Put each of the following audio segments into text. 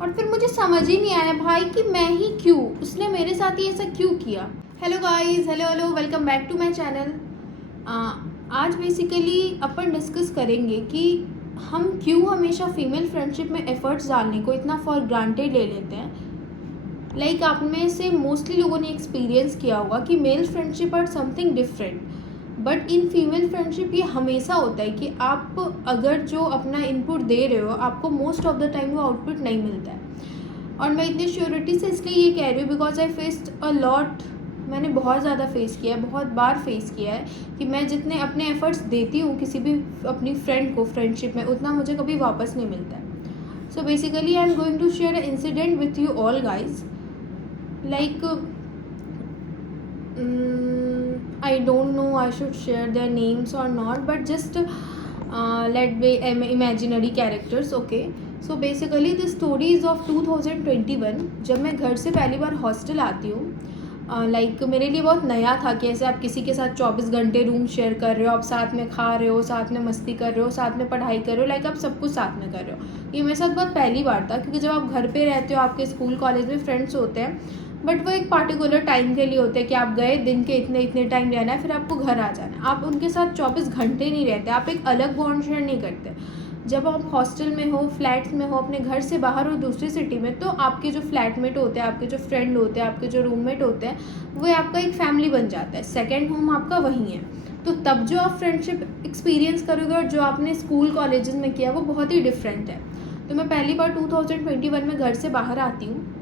और फिर मुझे समझ ही नहीं आया भाई कि मैं ही क्यों, उसने मेरे साथ ही ऐसा क्यों किया। Hello guys, hello welcome back to my channel. आज बेसिकली अपन डिस्कस करेंगे कि हम क्यों हमेशा फीमेल फ्रेंडशिप में एफर्ट्स डालने को इतना फॉर ग्रांटेड ले लेते हैं। लाइक आप में से मोस्टली लोगों ने एक्सपीरियंस किया होगा कि male friendship are something different, but in female friendship ये हमेशा होता है कि आप अगर जो अपना इनपुट दे रहे हो आपको मोस्ट ऑफ द टाइम वो आउटपुट नहीं मिलता है। और मैं इतनी श्योरिटी से इसलिए ये कह रही हूँ because I faced a lot. मैंने बहुत ज़्यादा फेस किया है, बहुत बार फेस किया है कि मैं जितने अपने एफर्ट्स देती हूँ किसी भी अपनी फ्रेंड को फ्रेंडशिप में, उतना मुझे कभी वापस नहीं मिलता है। So basically I am going to share a incident with you all guys. Like I don't know I should share their names or not, but just let be imaginary characters, okay? So basically the story is of 2021, जब मैं घर से पहली बार hostel आती हूँ। Like मेरे लिए बहुत नया था कि ऐसे आप किसी के साथ 24 घंटे रूम शेयर कर रहे हो, आप साथ में खा रहे हो, साथ में मस्ती कर रहे हो, साथ में पढ़ाई कर रहे हो, लाइक आप सब कुछ साथ में कर रहे हो। ये मेरे साथ बहुत पहली बार था क्योंकि जब आप घर पे रहते हो आपके स्कूल कॉलेज में फ्रेंड्स होते हैं, बट वो एक पार्टिकुलर टाइम के लिए होते हैं कि आप गए दिन के इतने टाइम रहना है, फिर आपको घर आ जाना है। आप उनके साथ 24 घंटे नहीं रहते, आप एक अलग बॉन्ड शेयर नहीं करते। जब आप हॉस्टल में हो, फ्लैट्स में हो, अपने घर से बाहर हो दूसरी सिटी में, तो आपके जो फ्लैटमेट होते हैं, आपके जो फ्रेंड होते हैं, आपके जो रूममेट होते हैं, वो आपका एक फैमिली बन जाता है। सेकेंड होम आपका वहीं है। तो तब जो आप फ्रेंडशिप एक्सपीरियंस करोगे और जो आपने स्कूल कॉलेजेस में किया वो बहुत ही डिफरेंट है। तो मैं पहली बार 2021 में घर से बाहर आती हूँ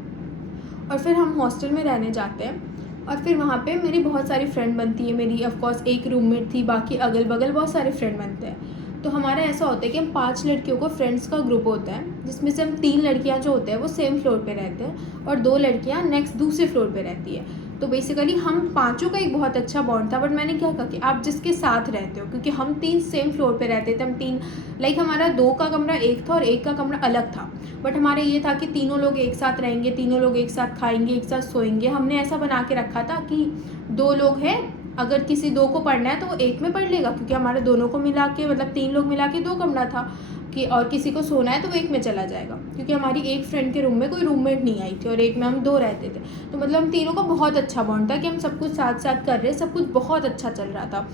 और फिर हम हॉस्टल में रहने जाते हैं और फिर वहाँ पे मेरी बहुत सारी फ्रेंड बनती है। मेरी ऑफकोर्स एक रूममेट थी, बाकी अगल बगल बहुत सारे फ्रेंड बनते हैं। तो हमारा ऐसा होता है कि हम 5 लड़कियों को फ्रेंड्स का ग्रुप होता है, जिसमें से हम 3 लड़कियाँ जो होते हैं वो सेम फ्लोर पे रहते हैं और 2 लड़कियाँ नेक्स्ट दूसरे फ्लोर पे रहती है। तो बेसिकली हम पाँचों का एक बहुत अच्छा बॉन्ड था। बट मैंने क्या कहा कि आप जिसके साथ रहते हो, क्योंकि हम 3 सेम फ्लोर पे रहते थे, हम 3 लाइक हमारा 2 का कमरा एक था और 1 का कमरा अलग था। बट हमारा ये था कि तीनों लोग एक साथ रहेंगे, तीनों लोग एक साथ खाएंगे, एक साथ सोएंगे। हमने ऐसा बना के रखा था कि 2 लोग हैं, अगर किसी 2 को पढ़ना है तो वो 1 में पढ़ लेगा, क्योंकि हमारे दोनों को मिला के मतलब 3 लोग मिला के 2 कमरा था कि, और किसी को सोना है तो वो 1 में चला जाएगा, क्योंकि हमारी एक फ्रेंड के रूम में कोई रूममेट नहीं आई थी और 1 में हम 2 रहते थे। तो मतलब हम तीनों का बहुत अच्छा बॉन्ड था कि हम सब कुछ साथ साथ कर रहे, सब कुछ बहुत अच्छा चल रहा था।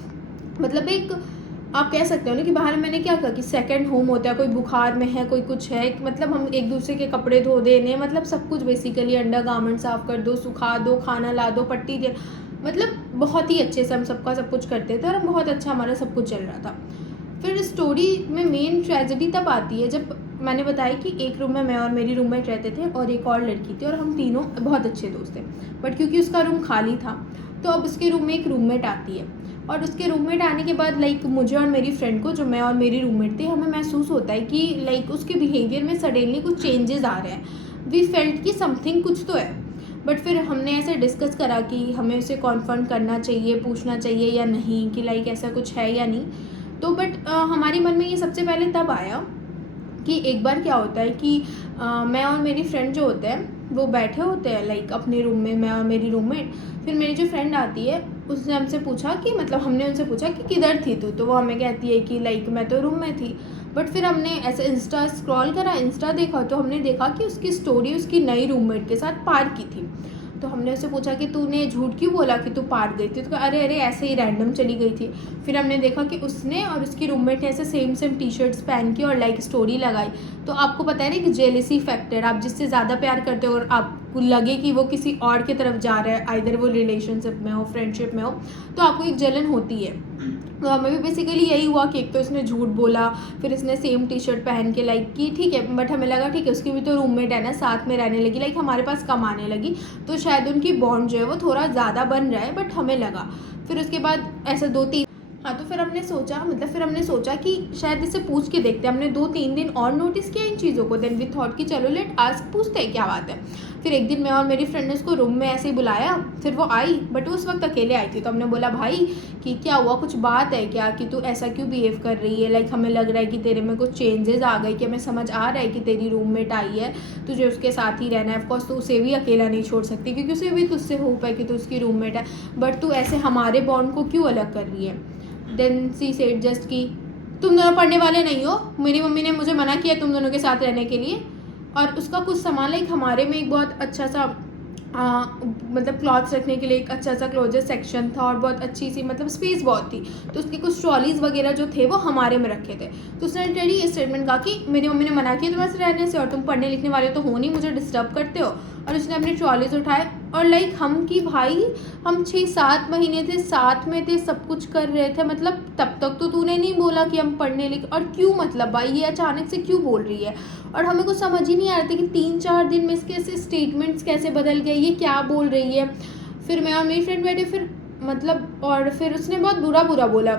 मतलब एक आप कह सकते हो ना कि बाहर मैंने क्या कहा कि सेकंड होम होता है, कोई बुखार में है, कोई कुछ है, मतलब हम एक दूसरे के कपड़े धो देने, मतलब सब कुछ बेसिकली अंडर गारमेंट साफ़ कर दो, सुखा दो, खाना ला दो, पट्टी दे, मतलब बहुत ही अच्छे से हम सबका सब कुछ करते थे और बहुत अच्छा हमारा सब कुछ चल रहा था। फिर स्टोरी में मेन ट्रेजेडी तब आती है जब मैंने बताया कि एक रूम में मैं और मेरी रूममेट रहते थे और एक और लड़की थी और हम तीनों बहुत अच्छे दोस्त थे। बट क्योंकि उसका रूम खाली था तो अब उसके रूम में एक रूममेट आती है और उसके रूममेट आने के बाद लाइक मुझे और मेरी फ्रेंड को, जो मैं और मेरी रूममेट थी, हमें महसूस होता है कि लाइक उसके बिहेवियर में सडनली कुछ चेंजेस आ रहे हैं। वी फेल्ट कि समथिंग कुछ तो है। बट फिर हमने ऐसे डिस्कस करा कि हमें उसे कॉन्फर्म करना चाहिए, पूछना चाहिए या नहीं कि लाइक ऐसा कुछ है या नहीं। तो बट हमारे मन में ये सबसे पहले तब आया कि एक बार क्या होता है कि मैं और मेरी फ्रेंड जो होते हैं वो बैठे होते हैं लाइक अपने रूम में, मैं और मेरी रूममेट। फिर मेरी जो फ्रेंड आती है उसने हमसे पूछा कि मतलब हमने उनसे पूछा कि किधर थी तू, तो वो हमें कहती है कि लाइक मैं तो रूम में थी। बट फिर हमने ऐसे इंस्टा स्क्रॉल करा, इंस्टा देखा तो हमने देखा कि उसकी स्टोरी उसकी नई रूममेट के साथ पार्क की थी। तो हमने उससे पूछा कि तूने झूठ क्यों बोला कि तू पार्क गई थी, तो अरे ऐसे ही रैंडम चली गई थी। फिर हमने देखा कि उसने और उसकी रूममेट ने ऐसे सेम टी शर्ट्स पहन के और लाइक स्टोरी लगाई। तो आपको पता है ना कि जेलेसी फैक्टर, आप जिससे ज़्यादा प्यार करते हो और आपको लगे कि वो किसी और की तरफ जा रहा है, आइदर वो रिलेशनशिप में हो, फ्रेंडशिप में हो, तो आपको एक जलन होती है। तो हमें भी बेसिकली यही हुआ कि एक तो इसने झूठ बोला, फिर इसने सेम टी शर्ट पहन के लाइक की, ठीक है। बट हमें लगा ठीक है उसकी भी तो रूममेट है ना, साथ में रहने लगी, लाइक हमारे पास कम आने लगी, तो शायद उनकी बॉन्ड जो है वो थोड़ा ज़्यादा बन रहा है, बट हमें लगा। फिर उसके बाद ऐसे 2-3 हाँ, तो फिर हमने सोचा कि शायद इसे पूछ के देखते हैं। हमने 2-3 दिन और नोटिस किया इन चीज़ों को, देन वी थॉट कि चलो लेट आस्क, पूछते हैं क्या बात है। फिर एक दिन मैं और मेरी फ्रेंड ने उसको रूम में ऐसे ही बुलाया, फिर वो आई, बट वो उस वक्त अकेले आई थी। तो हमने बोला भाई कि क्या हुआ, कुछ बात है क्या, कि तू ऐसा क्यों बिहेव कर रही है, लाइक हमें लग रहा है कि तेरे में कुछ चेंजेस आ गए, कि हमें समझ आ रहा है कि तेरी रूममेट आई है, तुझे उसके साथ ही रहना है। ऑफकोर्स तू उसे भी अकेला नहीं छोड़ सकती क्योंकि उसे भी तुझसे होप है कि तू उसकी रूममेट है, बट तू ऐसे हमारे बॉन्ड को क्यों अलग कर रही है। देन सी सेड जस्ट कि तुम दोनों पढ़ने वाले नहीं हो, मेरी मम्मी ने मुझे मना किया तुम दोनों के साथ रहने के लिए। और उसका कुछ सामान लाइक हमारे में एक बहुत अच्छा सा मतलब क्लॉथ्स रखने के लिए एक अच्छा सा क्लोजर सेक्शन था और बहुत अच्छी सी मतलब स्पेस बहुत थी, तो उसके कुछ ट्रॉलीज वगैरह जो थे वो हमारे में रखे थे। तो उसने डैडी ये स्टेटमेंट कहा कि मेरी मम्मी ने मना किया तुम्हारे से रहने से और तुम पढ़ने लिखने वाले तो हो नहीं, मुझे डिस्टर्ब करते हो। और उसने अपने ट्रॉलीज उठाए और लाइक हम कि भाई हम 6-7 महीने थे, साथ में थे, सब कुछ कर रहे थे, मतलब तब तक तो तूने नहीं बोला कि हम पढ़ने लिख, और क्यों मतलब भाई ये अचानक से क्यों बोल रही है। और हमें कुछ समझ ही नहीं आ रहा था कि 3-4 दिन में इसके ऐसे स्टेटमेंट्स कैसे बदल गए, ये क्या बोल रही है। फिर मैं और मेरी फ्रेंड बैठे, फिर मतलब और फिर उसने बहुत बुरा बुरा बोला,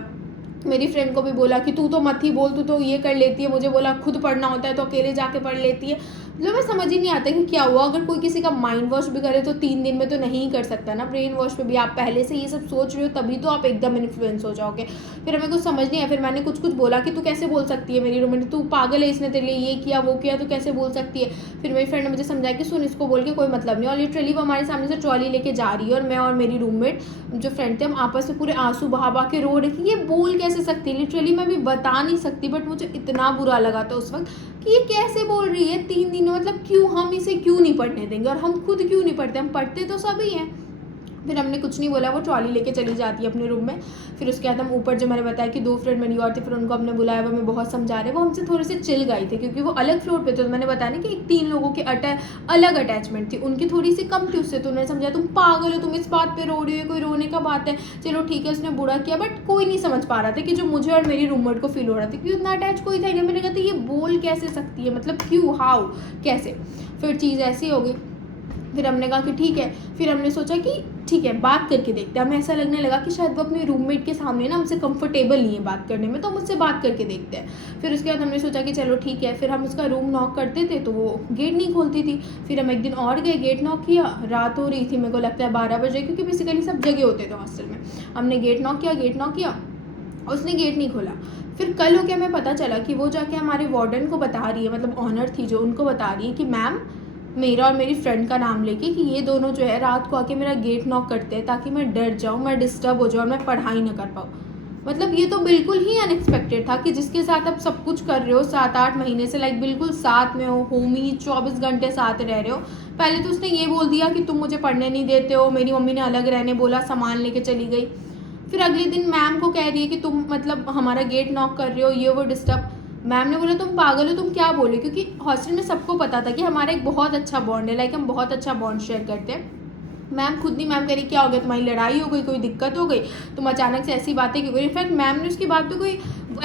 मेरी फ्रेंड को भी बोला कि तू तो मत ही बोल, तू तो ये कर लेती है, मुझे बोला खुद पढ़ना होता है तो अकेले जाके पढ़ लेती है। मतलब मैं समझ ही नहीं आता कि क्या हुआ। अगर कोई किसी का माइंड वॉश भी करे तो 3 दिन में तो नहीं कर सकता ना, ब्रेन वॉश पे भी आप पहले से ये सब सोच रहे हो तभी तो आप एकदम इन्फ्लुएंस हो जाओगे। फिर हमें कुछ समझ नहीं आया, फिर मैंने कुछ बोला कि तू कैसे बोल सकती है मेरी रूममेट, तू पागल है, इसने तेरे लिए ये किया वो किया, तू कैसे बोल सकती है। फिर मेरी फ्रेंड ने मुझे समझाया कि सुन इसको बोल के कोई मतलब नहीं, और लिटरली वो हमारे सामने से ट्रॉली लेके जा रही है और मैं और मेरी रूममेट जो फ्रेंड थे हम आपस में पूरे आंसू बहा के रो रहे कि ये बोल कैसे सकती है। लिटरली मैं भी बता नहीं सकती, बट मुझे इतना बुरा लगा था उस वक्त कि ये कैसे बोल रही है 3 दिन में, मतलब क्यों हम इसे क्यों नहीं पढ़ने देंगे, और हम खुद क्यों नहीं पढ़ते, हम पढ़ते तो सभी हैं। फिर हमने कुछ नहीं बोला, वो ट्रॉली लेके चली जाती है अपने रूम में। फिर उसके बाद हम ऊपर, जो मैंने बताया कि 2 फ्रेंड मेरी और थी, फिर उनको हमने बुलाया, वो हमें बहुत समझा रहे, वो हमसे थोड़े से चिल गई थी क्योंकि वो अलग फ्लोर पे थे। तो मैंने बताया ना कि 3 लोगों की अलग अटैचमेंट थी, उनकी थोड़ी सी कम थी उससे। तो उन्होंने समझा तुम पागल हो, तुम इस बात पर रो रही हो, कोई रोने का बात है, चलो ठीक है। उसने बुरा किया, बट कोई नहीं समझ पा रहा था कि जो मुझे और मेरी रूममेट को फील हो रहा था, क्योंकि उतना अटैच कोई था नहीं। मैंने कहा था ये बोल कैसे सकती है, मतलब क्यों, हाउ, कैसे। फिर चीज़ ऐसी हो गई। फिर हमने कहा कि ठीक है, फिर हमने सोचा कि ठीक है बात करके देखते हैं। हमें ऐसा लगने लगा कि शायद वो अपने रूममेट के सामने ना हमसे कंफर्टेबल नहीं है बात करने में, तो हम उससे बात करके देखते हैं। फिर उसके बाद हमने सोचा कि चलो ठीक है। फिर हम उसका रूम नॉक करते थे तो वो गेट नहीं खोलती थी। फिर हम एक दिन और गए, गेट नॉक किया, रात हो रही थी, मेरे को लगता है 12 बजे, क्योंकि बेसिकली सब जगह होते थे हॉस्टल में। हमने गेट नॉक किया, उसने गेट नहीं खोला। फिर कल हो के हमें पता चला कि वो जाके हमारे वार्डन को बता रही है, मतलब ऑनर थी जो, उनको बता रही है कि मैम मेरा और मेरी फ्रेंड का नाम लेके कि ये दोनों जो है रात को आके मेरा गेट नॉक करते हैं ताकि मैं डर जाऊँ, मैं डिस्टर्ब हो जाऊँ और मैं पढ़ाई ना कर पाऊँ। मतलब ये तो बिल्कुल ही अनएक्सपेक्टेड था कि जिसके साथ आप सब कुछ कर रहे हो 7-8 महीने से, लाइक बिल्कुल साथ में हो, होमी, 24 घंटे साथ रह रहे हो। पहले तो उसने ये बोल दिया कि तुम मुझे पढ़ने नहीं देते हो, मेरी मम्मी ने अलग रहने बोला, सामान लेके चली गई। फिर अगले दिन मैम को कह रही है कि तुम मतलब हमारा गेट नॉक कर रहे हो, ये वो डिस्टर्ब। मैम ने बोला तुम पागल हो, तुम क्या बोले, क्योंकि हॉस्टल में सबको पता था कि हमारा एक बहुत अच्छा बॉन्ड है, लाइक हम बहुत अच्छा बॉन्ड शेयर करते हैं। मैम खुद नहीं, मैम कह रही क्या हो गया, तुम्हारी लड़ाई हो गई, कोई दिक्कत हो गई, तुम अचानक से ऐसी बातें क्यों करी। इनफैक्ट मैम ने उसकी बात पे कोई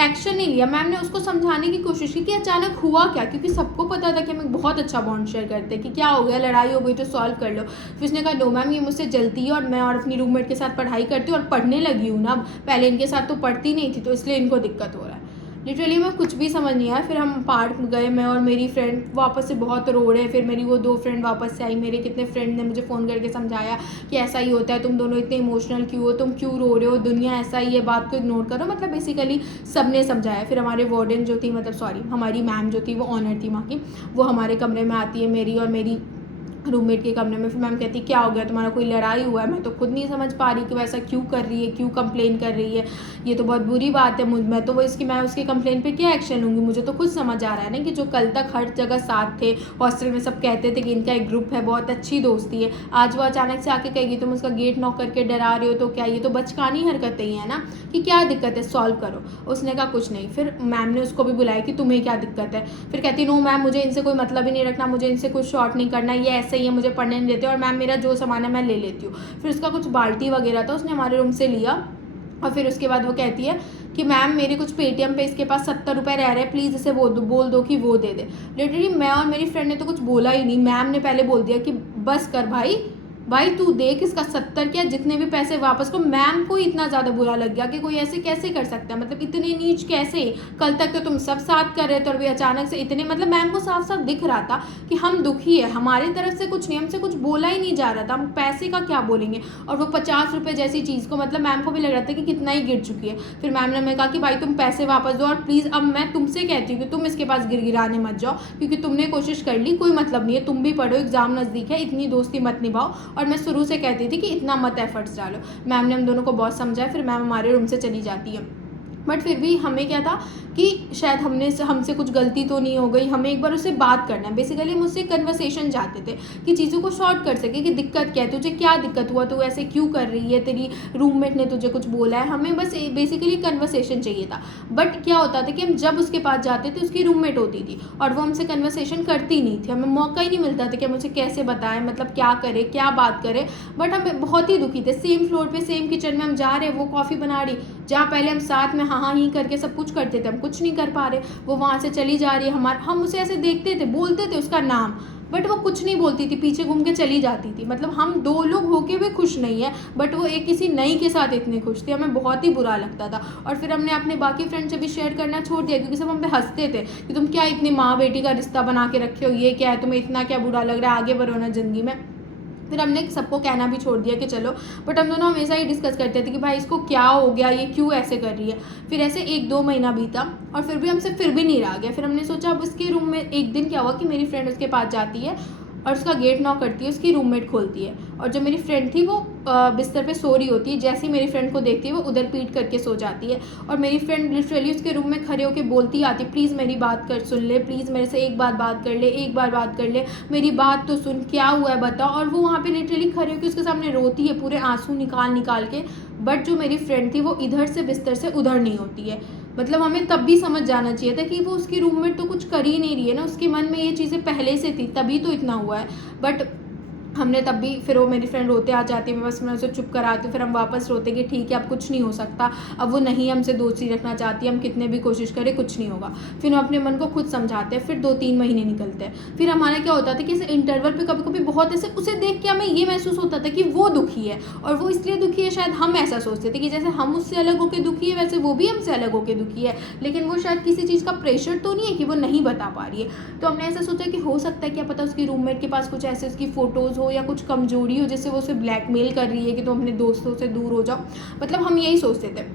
एक्शन नहीं लिया। मैम ने उसको समझाने की कोशिश की कि अचानक हुआ क्या, क्योंकि सबको पता था कि हम एक बहुत अच्छा बॉन्ड शेयर करते हैं, कि क्या हो गया, लड़ाई हो गई तो सॉल्व कर लो। फिर उसने कहा नो मैम ये मुझसे जलती है और मैं और अपनी रूममेट के साथ पढ़ाई करती हूँ और पढ़ने लगी हूँ ना, पहले इनके साथ तो पढ़ती नहीं थी, तो इसलिए इनको दिक्कत हो रहा है। लिटरली मैं कुछ भी समझ नहीं आया। फिर हम पार्क गए, मैं और मेरी फ्रेंड, वापस से बहुत रो रहे। फिर मेरी वो 2 फ्रेंड वापस से आई, मेरे कितने फ्रेंड ने मुझे फ़ोन करके समझाया कि ऐसा ही होता है, तुम दोनों इतने इमोशनल क्यों हो, तुम क्यों रो रहे हो, दुनिया ऐसा ही है, बात को इग्नोर करो, मतलब बेसिकली सब ने समझाया। फिर हमारे वार्डन जो थी, मतलब सॉरी हमारी मैम जो थी, वो ऑनर थी वहाँ की, वो हमारे कमरे में आती है, मेरी और मेरी रूममेट के कमरे में। फिर मैम कहती क्या हो गया, तुम्हारा कोई लड़ाई हुआ है, मैं तो खुद नहीं समझ पा रही कि वो ऐसा क्यों कर रही है, क्यों कंप्लेन कर रही है, ये तो बहुत बुरी बात है। मैं तो वो मैं उसकी कंप्लेन पे क्या एक्शन लूँगी, मुझे तो खुद समझ आ रहा है ना कि जो कल तक हर जगह साथ थे, हॉस्टल में सब कहते थे कि इनका एक ग्रुप है, बहुत अच्छी दोस्ती है, आज वो अचानक से आके कहेगी तुम उसका गेट नॉक करके डरा रहे हो, तो क्या ये तो बचकानी हरकतें ही है ना, कि क्या दिक्कत है, सॉल्व करो। उसने कहा कुछ नहीं। फिर मैम ने उसको भी बुलाया कि तुम्हें क्या दिक्कत है। फिर कहती नो मैम मुझे इनसे कोई मतलब ही नहीं रखना, मुझे इनसे कुछ शॉर्ट नहीं करना, ये ऐसे ही है, मुझे पढ़ने नहीं देते, और मैम मेरा जो सामान है मैं ले लेती हूँ। फिर उसका कुछ बाल्टी वगैरह था, उसने हमारे रूम से लिया। और फिर उसके बाद वो कहती है कि मैम मेरे कुछ पेटीएम पे इसके पास 70 रुपये रह रहे हैं, प्लीज़ इसे बोल दो कि वो दे दे। लिटरली मैं और मेरी फ्रेंड ने तो कुछ बोला ही नहीं, मैम ने पहले बोल दिया कि बस कर भाई तू देख इसका 70 क्या जितने भी पैसे वापस को। मैम को इतना ज़्यादा बुरा लग गया कि कोई ऐसे कैसे कर सकता है, मतलब इतने नीच कैसे, कल तक तो तुम सब साथ कर रहे थे और भी अचानक से इतने, मतलब मैम को साफ साफ दिख रहा था कि हम दुखी है, हमारी तरफ से कुछ नहीं, हमसे कुछ बोला ही नहीं जा रहा था, हम पैसे का क्या बोलेंगे। और वो 50 रुपये जैसी चीज़ को, मतलब मैम को भी लग रहा था कि कितना ही गिर चुकी है। फिर मैम ने हमें कहा कि भाई तुम पैसे वापस दो, और प्लीज़ अब मैं तुमसे कहती हूँ कि तुम इसके पास गिरगिराने मत जाओ, क्योंकि तुमने कोशिश कर ली, कोई मतलब नहीं है, तुम भी पढ़ो, एग्जाम नज़दीक है, इतनी दोस्ती मत निभाओ। और मैं शुरू से कहती थी कि इतना मत एफर्ट्स डालो। मैम ने हम दोनों को बहुत समझाया। फिर मैम हमारे रूम से चली जाती है। बट फिर भी हमें क्या था कि शायद हमसे कुछ गलती तो नहीं हो गई, हमें एक बार उससे बात करना है। बेसिकली हम उससे कन्वर्सेशन चाहते थे कि चीज़ों को सॉर्ट कर सके, कि दिक्कत क्या है, तुझे क्या दिक्कत हुआ, तू ऐसे क्यों कर रही है, तेरी रूममेट ने तुझे कुछ बोला है। हमें बस बेसिकली कन्वर्सेशन चाहिए था। बट क्या होता था कि हम जब उसके पास जाते थे उसकी रूममेट होती थी और वो हमसे कन्वर्सेशन करती नहीं थी, हमें मौका ही नहीं मिलता था कि हम उसे कैसे बताएं, मतलब क्या करे, क्या बात करें। बट हम बहुत ही दुखी थे। सेम फ्लोर पे सेम किचन में हम जा रहे, वो कॉफ़ी बना रही, जहाँ पहले हम साथ में हाँ हाँ ही करके सब कुछ करते थे, हम कुछ नहीं कर पा रहे। वो वहाँ से चली जा रही है, हम उसे ऐसे देखते थे, बोलते थे उसका नाम, बट वो कुछ नहीं बोलती थी, पीछे घूम के चली जाती थी। मतलब हम 2 लोग होके भी खुश नहीं है, बट वो एक किसी नई के साथ इतनी खुश थी, हमें बहुत ही बुरा लगता था। और फिर हमने अपने बाकी फ्रेंड से भी शेयर करना छोड़ दिया, क्योंकि सब हम पे हंसते थे कि तुम क्या इतनी माँ बेटी का रिश्ता बना के रखे हो, ये क्या है, तुम्हें इतना क्या बुरा लग रहा है, आगे बढ़ो ना ज़िंदगी में। फिर हमने सबको कहना भी छोड़ दिया कि चलो, बट हम दोनों हमेशा ही डिस्कस करते थे कि भाई इसको क्या हो गया, ये क्यों ऐसे कर रही है। फिर ऐसे 1-2 महीना बीता और फिर भी हमसे फिर भी नहीं रहा गया। फिर हमने सोचा अब इसके रूम में एक दिन क्या हुआ कि मेरी फ्रेंड उसके पास जाती है और उसका गेट नॉक करती है, उसकी रूममेट खोलती है, और जो मेरी फ्रेंड थी वो बिस्तर पे सो रही होती है। जैसे ही मेरी फ्रेंड को देखती है वो उधर पीट करके सो जाती है, और मेरी फ्रेंड लिटरली उसके रूम में खड़े होकर बोलती आती, प्लीज़ मेरी बात कर सुन ले, प्लीज़ मेरे से एक बार बात कर ले, एक बार बात कर ले, मेरी बात तो सुन, क्या हुआ है बता। और वो वहाँ पे लिटरली खड़े होकर उसके सामने रोती है, पूरे आंसू निकाल निकाल के। बट जो मेरी फ्रेंड थी वो इधर से बिस्तर से उधर नहीं होती है। मतलब हमें तब भी समझ जाना चाहिए था कि वो उसकी रूममेट तो कुछ कर ही नहीं रही है ना, उसके मन में ये चीज़ें पहले से थी, तभी तो इतना हुआ है। बट हमने तब भी, फिर वो मेरी फ्रेंड रोते आ जाती है, बस मैं उसे चुप कराती हूँ, फिर हम वापस रोते कि ठीक है अब कुछ नहीं हो सकता, अब वो नहीं हमसे दोस्ती रखना चाहती है, हम कितने भी कोशिश करें कुछ नहीं होगा। फिर हम अपने मन को खुद समझाते हैं। फिर 2-3 महीने निकलते हैं। फिर हमारा क्या होता था कि इस इंटरवल पे कभी कभी बहुत ऐसे उसे देख के हमें ये महसूस होता था कि वो दुखी है, और वो इसलिए दुखी है शायद हम ऐसा सोचते थे कि जैसे हम उससे अलग होकर दुखी है वैसे वो भी हमसे अलग होकर दुखी है, लेकिन वो शायद किसी चीज़ का प्रेशर तो नहीं है कि वो नहीं बता पा रही है। तो हमने ऐसा सोचा कि हो सकता है क्या पता उसकी रूममेट के पास कुछ ऐसे उसकी फ़ोटोज़ हो या कुछ कमजोरी हो, जिससे वो उसे ब्लैकमेल कर रही है कि तुम अपने दोस्तों से दूर हो जाओ। मतलब हम यही सोचते थे।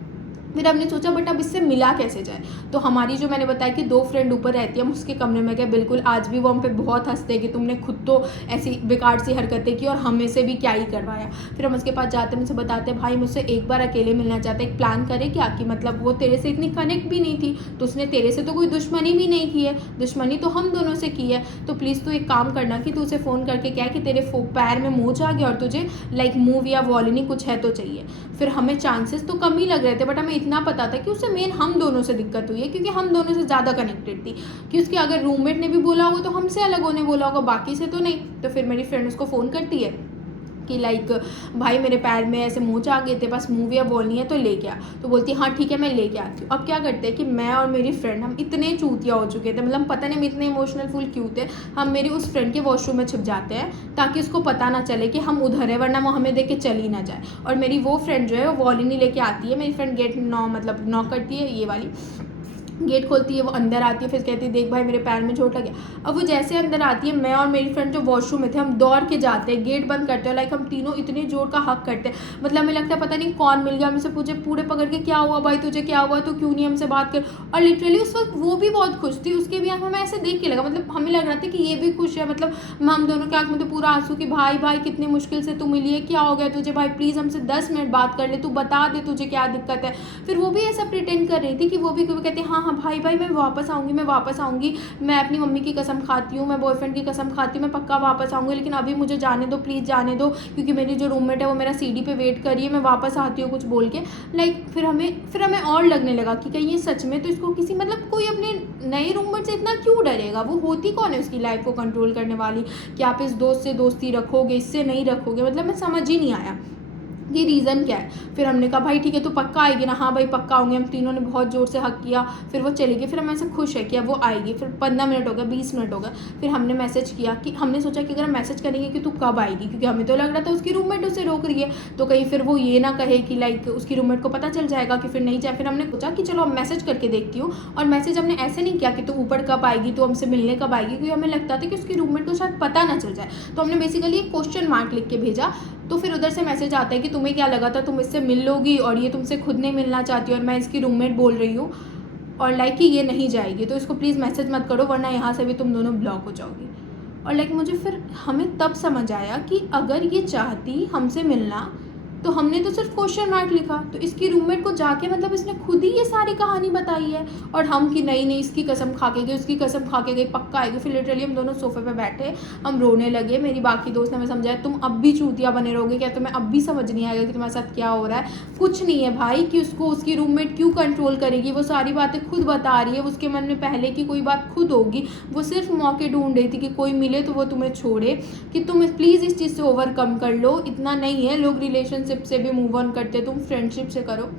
फिर हमने सोचा बट अब इससे मिला कैसे जाए। तो हमारी, जो मैंने बताया कि 2 फ्रेंड ऊपर रहती है, हम उसके कमरे में गए। बिल्कुल आज भी वो हम पे बहुत हंसते हैं कि तुमने खुद तो ऐसी बेकार सी हरकतें की और हमें से भी क्या ही करवाया। फिर हम उसके पास जाते हैं, मुझसे बताते हैं भाई मुझसे एक बार अकेले मिलना चाहते, एक प्लान करे क्या, कि मतलब वो तेरे से इतनी कनेक्ट भी नहीं थी, तो उसने तेरे से तो कोई दुश्मनी भी नहीं की है, दुश्मनी तो हम दोनों से की है। तो प्लीज़ तू एक काम करना कि तू उसे फ़ोन करके क्या कि तेरे पैर में मोच आ गया और तुझे लाइक मूव या वॉलिनी कुछ है तो चाहिए। फिर हमें चांसेस तो कम ही लग रहे थे, बट हमें इतना पता था कि उसे मेन हम दोनों से दिक्कत हुई है, क्योंकि हम दोनों से ज़्यादा कनेक्टेड थी। कि उसकी अगर रूममेट ने भी बोला होगा तो हमसे अलग होने बोला होगा, बाकी से तो नहीं। तो फिर मेरी फ्रेंड उसको फ़ोन करती है कि लाइक भाई मेरे पैर में ऐसे मोच आ गए थे, बस मूव या बॉल नहीं है तो लेके आ। तो बोलती है हाँ ठीक है मैं लेके आती हूँ। अब क्या करते हैं कि मैं और मेरी फ्रेंड हम इतने चूतिया हो चुके थे, मतलब पता नहीं हम इतने इमोशनल फुल क्यों थे, हम मेरी उस फ्रेंड के वॉशरूम में छिप जाते हैं ताकि उसको पता ना चले कि हम उधर है, वरना वो हमें देख के चली ना जाए। और मेरी वो फ्रेंड जो है वो वॉल नहीं लेके आती है, मेरी फ्रेंड गेट मतलब नॉक करती है, ये वाली गेट खोलती है, वो अंदर आती है, फिर कहती है देख भाई मेरे पैर में चोट लगी। अब वो जैसे अंदर आती है, मैं और मेरी फ्रेंड जो वॉशरूम में थे हम दौड़ के जाते हैं, गेट बंद करते हैं, लाइक हम तीनों इतने जोर का हक करते हैं। मतलब हमें लगता है पता नहीं कौन मिल गया, हमसे पूछे पूरे पकड़ के क्या हुआ भाई तुझे, क्या हुआ, तो क्यों नहीं हमसे बात कर। और लिटरली उस वक्त वो भी बहुत खुश थी, उसके भी आँख में हमें ऐसे देख के लगा, मतलब हमें लग रहा था कि ये भी खुश है। मतलब हम दोनों के आँख में तो पूरा आंसू कि भाई भाई कितनी मुश्किल से तू मिली है, क्या हो गया तुझे भाई, प्लीज़ हमसे 10 मिनट बात कर ले, तू बता दे तुझे क्या दिक्कत है। फिर वो भी ऐसा प्रिटेंड कर रही थी कि वो भी कहती हाँ हाँ भाई भाई मैं वापस आऊँगी, मैं वापस आऊँगी, मैं अपनी मम्मी की कसम खाती हूँ, मैं बॉयफ्रेंड की कसम खाती हूँ, मैं पक्का वापस आऊँगी, लेकिन अभी मुझे जाने दो, प्लीज़ जाने दो, क्योंकि मेरी जो रूममेट है वो मेरा सीढ़ी पे वेट कर रही है, मैं वापस आती हूँ कुछ बोल के। लाइक फिर हमें और लगने लगा कि कहीं ये सच में तो इसको किसी, मतलब कोई अपने नए रूममेट से इतना क्यों डरेगा, वो होती कौन है उसकी लाइफ को कंट्रोल करने वाली, कि आप इस दोस्त से दोस्ती रखोगे, इससे नहीं रखोगे। मतलब मैं समझ ही नहीं आया ये रीज़न क्या है। फिर हमने कहा भाई ठीक है तो पक्का आएगी ना, हाँ भाई पक्का आऊँगी। हम तीनों ने बहुत ज़ोर से हक किया, फिर वो चली गई। फिर हम ऐसे खुश है कि अब वो आएगी। फिर 15 मिनट हो गए, 20 मिनट हो गए, फिर हमने मैसेज किया कि हमने सोचा कि अगर हम मैसेज करेंगे कि तू कब आएगी, क्योंकि हमें तो लग रहा था उसकी रूममेट उसे रोक रही है, तो कहीं फिर वो ये ना कहे कि लाइक उसकी रूममेट को पता चल जाएगा कि फिर नहीं जाए। फिर हमने सोचा कि चलो अब मैसेज करके देखती हूँ। और मैसेज हमने ऐसे नहीं किया कि तू ऊपर कब आएगी, तो हमसे मिलने कब आएगी, क्योंकि हमें लगता था कि उसकी रूममेट को शायद पता ना चल जाए। तो हमने बेसिकली एक क्वेश्चन मार्क लिख के भेजा। तो फिर उधर से मैसेज आता है कि तुम्हें क्या लगा था तुम इससे मिल लोगी, और ये तुमसे खुद नहीं मिलना चाहती, और मैं इसकी रूममेट बोल रही हूँ, और लाइक कि ये नहीं जाएगी, तो इसको प्लीज़ मैसेज मत करो वरना यहाँ से भी तुम दोनों ब्लॉक हो जाओगी। और लाइक मुझे फिर हमें तब समझ आया कि अगर ये चाहती हमसे मिलना तो हमने तो सिर्फ क्वेश्चन मार्क लिखा, तो इसकी रूममेट को जाके मतलब इसने खुद ही ये सारी कहानी बताई है। और हम कि नहीं नहीं, इसकी कसम खा के गई, उसकी कसम खा के गई, पक्का आएगी। फिर लिटरली हम दोनों सोफे पे बैठे, हम रोने लगे। मेरी बाकी दोस्त ने हमें समझाया तुम अब भी चूतिया बने रहोगे क्या, तुम्हें अब भी समझ नहीं आएगा कि तुम्हारे साथ क्या हो रहा है। कुछ नहीं है भाई कि उसको उसकी रूममेट क्यों कंट्रोल करेगी, वो सारी बातें खुद बता रही है, उसके मन में पहले की कोई बात खुद होगी। वो सिर्फ मौके ढूंढ रही थी कि कोई मिले तो वो तुम्हें छोड़े, कि तुम प्लीज़ इस चीज़ से ओवरकम कर लो। इतना नहीं है, लोग रिलेशनशिप से भी मूव ऑन करते, तुम फ्रेंडशिप से करो।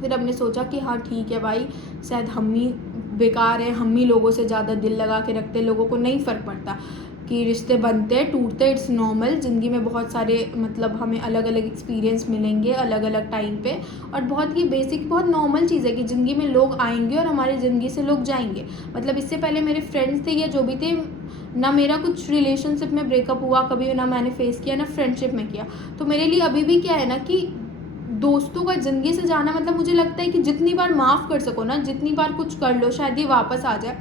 फिर हमने सोचा कि हाँ ठीक है भाई, शायद हम ही बेकार है, हम ही लोगों से ज़्यादा दिल लगा के रखते, लोगों को नहीं फ़र्क पड़ता कि रिश्ते बनते हैं टूटते, इट्स नॉर्मल। ज़िंदगी में बहुत सारे मतलब हमें अलग अलग एक्सपीरियंस मिलेंगे अलग अलग टाइम पे, और बहुत ही बेसिक बहुत नॉर्मल चीज़ है कि ज़िंदगी में लोग आएंगे और हमारी ज़िंदगी से लोग जाएंगे। मतलब इससे पहले मेरे फ्रेंड्स थे या जो भी थे, ना मेरा कुछ रिलेशनशिप में ब्रेकअप हुआ कभी, ना मैंने फेस किया, ना फ्रेंडशिप में किया। तो मेरे लिए अभी भी क्या है ना कि दोस्तों का ज़िंदगी से जाना मतलब मुझे लगता है कि जितनी बार माफ़ कर सको ना, जितनी बार कुछ कर लो शायद ये वापस आ जाए,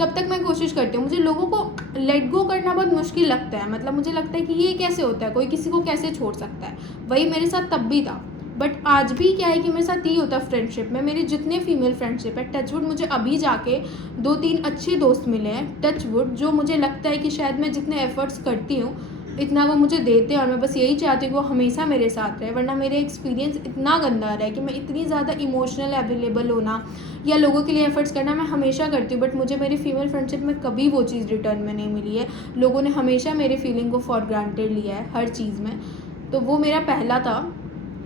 तब तक मैं कोशिश करती हूँ। मुझे लोगों को लेट गो करना बहुत मुश्किल लगता है। मतलब मुझे लगता है कि ये कैसे होता है, कोई किसी को कैसे छोड़ सकता है। वही मेरे साथ तब भी था, बट आज भी क्या है कि मेरे साथ यही होता है फ्रेंडशिप में। मेरे जितने फीमेल फ्रेंडशिप है, टचवुड मुझे अभी जाके 2-3 अच्छे दोस्त मिले हैं, टचवुड, जो मुझे लगता है कि शायद मैं जितने एफर्ट्स करती हूँ इतना वो मुझे देते हैं, और मैं बस यही चाहती हूँ कि वो हमेशा मेरे साथ रहे। वरना मेरे एक्सपीरियंस इतना गंदा रहा है कि मैं इतनी ज़्यादा इमोशनल अवेलेबल होना या लोगों के लिए एफर्ट्स करना मैं हमेशा करती हूँ, बट मुझे मेरी फीमेल फ्रेंडशिप में कभी वो चीज़ रिटर्न में नहीं मिली है। लोगों ने हमेशा मेरी फीलिंग को फॉर ग्रांटेड लिया है हर चीज़ में। तो वो मेरा पहला था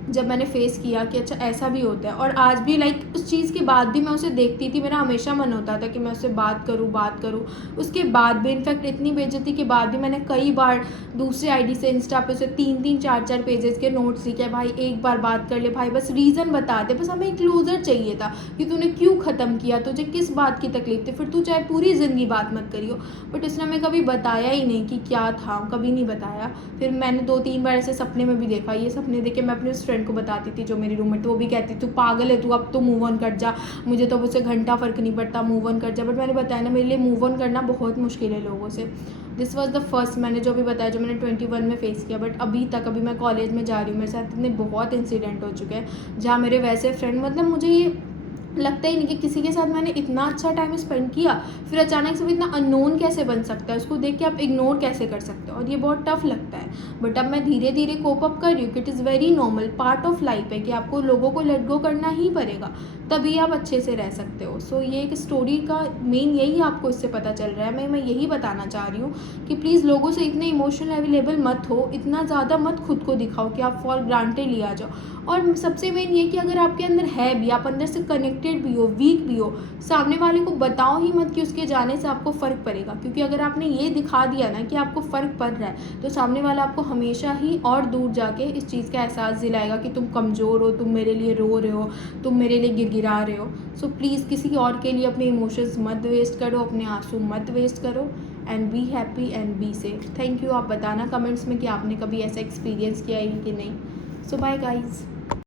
जब मैंने फेस किया कि अच्छा ऐसा भी होता है। और आज भी लाइक उस चीज़ के बाद भी मैं उसे देखती थी, मेरा हमेशा मन होता था कि मैं उससे बात करूँ। उसके बाद भी इनफैक्ट इतनी बेइज्जती के बाद भी मैंने कई बार दूसरे आईडी से इंस्टा पे उसे 3-3 4-4 पेजेस के नोट्स लिखे, भाई एक बार बात कर ले भाई, बस रीज़न बता दे, बस हमें एक क्लोजर चाहिए था कि तूने क्यों ख़त्म किया, तुझे किस बात की तकलीफ थी, फिर तू चाहे पूरी ज़िंदगी बात मत करियो। बट उसने हमें कभी बताया ही नहीं कि क्या था, कभी नहीं बताया। फिर मैंने 2-3 बार ऐसे सपने में भी देखा, ये सपने देख के मैं अपने उस फ्रेंड को बताती थी जो मेरी रूममेट, वो भी कहती तू पागल है, तू अब तो मूव ऑन कर जा, मुझे तो उससे घंटा फ़र्क नहीं पड़ता, मूव ऑन कर जा। बट मैंने बताया ना, मेरे लिए मूव ऑन करना बहुत मुश्किल है लोगों से। दिस वॉज द फर्स्ट, मैंने जो भी बताया जो मैंने 21 में फेस किया। बट अभी तक, अभी मैं कॉलेज में जा रही हूँ, मेरे साथ इतने बहुत इंसिडेंट हो चुके हैं जहाँ मेरे वैसे फ्रेंड, मतलब मुझे ये लगता ही नहीं कि किसी के साथ मैंने इतना अच्छा टाइम स्पेंड किया, फिर अचानक से वो इतना अननोन कैसे बन सकता है, उसको देख के आप इग्नोर कैसे कर सकते हो, और ये बहुत टफ लगता है। बट अब मैं धीरे धीरे कोप अप कर रही हूँ कि it is very normal part of life है कि आपको लोगों को लेट गो करना ही पड़ेगा, तभी आप अच्छे से रह सकते हो। सो ये एक स्टोरी का मेन यही आपको इससे पता चल रहा है। मैं यही बताना चाह रही हूँ कि प्लीज़ लोगों से इतने इमोशनल अवेलेबल मत हो, इतना ज़्यादा मत खुद को दिखाओ कि आप फॉर ग्रांटेड लिया जाओ। और सबसे मेन ये कि अगर आपके अंदर है भी, आप अंदर से कनेक्टेड भी हो, वीक भी हो, सामने वाले को बताओ ही मत कि उसके जाने से आपको फ़र्क पड़ेगा। क्योंकि अगर आपने ये दिखा दिया ना कि आपको फ़र्क पड़ रहा है, तो सामने वाला आपको हमेशा ही और दूर जाके इस चीज़ का एहसास दिलाएगा कि तुम कमज़ोर हो, तुम मेरे लिए रो रहे हो, तुम मेरे लिए गिड़गिड़ा रहे हो। सो प्लीज़ किसी और के लिए अपने इमोशंस मत वेस्ट करो, अपने आंसू मत वेस्ट करो, and be happy and be safe. Thank you. आप बताना कमेंट्स में कि आपने कभी ऐसा एक्सपीरियंस किया है कि नहीं। सो बाय गाइज़।